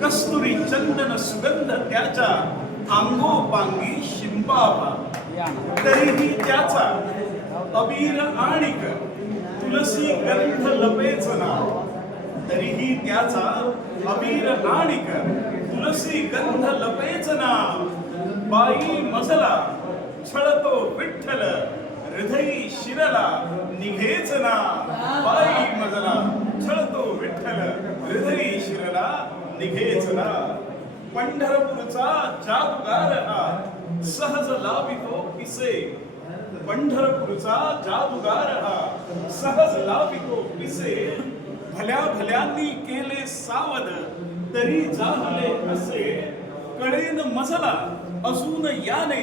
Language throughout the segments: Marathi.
कस्तुरी चंदन सुगंध त्याच्या अंगोपांगी शिंपावा तरीही त्याचा अबीर आणिक तुलसी गंध लपेचना तरीही त्याचा अबीर आणिक तुलसी गंध लपेचना बाई मजला छळतो विठ्ठल हृदयी शिरला निघेच ना. बाई मजला छळतो विठ्ठल हृदयी निघेच ना. पंढरपूरचा जादूगार हा सहज लावितो पिसे. पंढरपूरचा जादूगार हा सहज लावितो पिसे. भल्या भल्यांनी केले सावध तरी जाहले असे. कळेन मजला असून याने.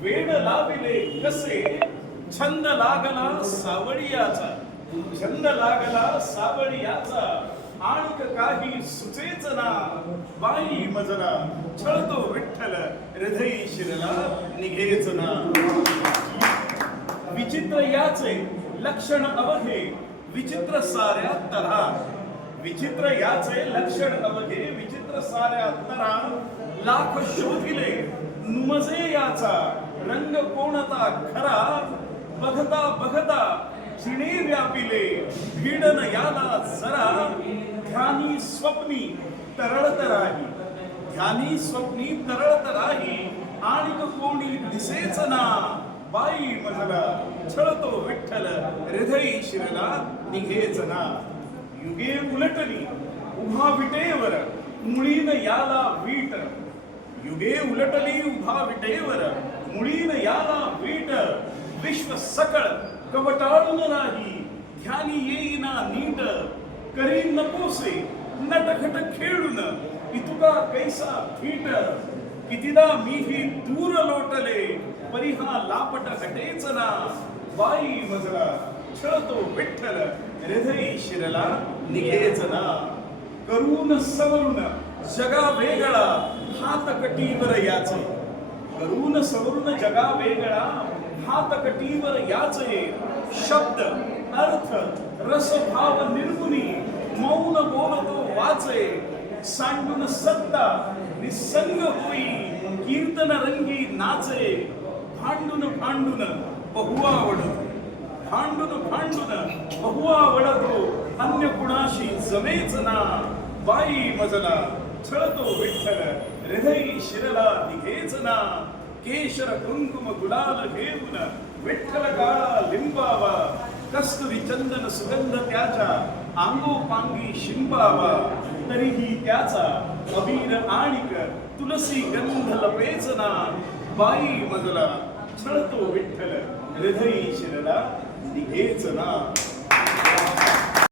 वेड लाविले कसे? छंद लागला सावळियाचा. छंद लागला सावळियाचा. आणिक काही सुचेच ना बाई मजला छळतो विठ्ठल हृदयी शिरला निघेच ना विचित्र याचे लक्षण अवघे विचित्र साऱ्या तऱ्हा विचित्र याचे लक्षण अवघे विचित्र साऱ्या तऱ्हा लाख शोधिले नुमजे याचा. रंग कोणता खरा? बघता बघता चिणे व्यापिले. भिडन याला जरा. ध्यानी स्वप्नी तरळत राही. ध्यानी स्वप्नी तरळत राही. आणि कोणी दिसेच ना. बाई मजला छळतो विठ्ठल हृदयी शिरला निघेच ना. युगे उलटली उभा विटेवर मुळीन याला वीट. युगे उलटली उभा विटेवर मुळीन याला वीट. विश्व सकळ कवटाळून नाही. ध्यानी येईना नीट. करी नकोसे नटखट खेळून. इतुका कैसा फीट. कितीदा मीही दूर लोटले परिहा लापट हटेच ना. बाई मजला छळतो विठ्ठल हृदय शिरला निघेच ना. करून सवरून जगा वेगळा हात कटीवर याचे. करून सवरून जगा वेगळा हातकटीवर याचे शब्द अर्थ रस भाव निर्गुणी मौन बोलतो वाचे सांडून सत्ता निसंग होई कीर्तन रंगी नाचे भांडून भांडून बहुवा वडतो भांडून भांडून बहुवा वडतो अन्य कुणाशी जमेच ना बाई मजला छळतो विठ्ठल हृदयी शिरला निघेच ना. केशर कुंकुम गुलाल घेऊन विठ्ठल काळा लिंबावा कस्तुरी चंदन सुगंध त्याच्या अंगोपांगी शिंपावा तरीही त्याचा अबीर आणिक तुलसी गंध लपेचना बाई मजला छळतो विठ्ठल हृदयी शिरला निघेच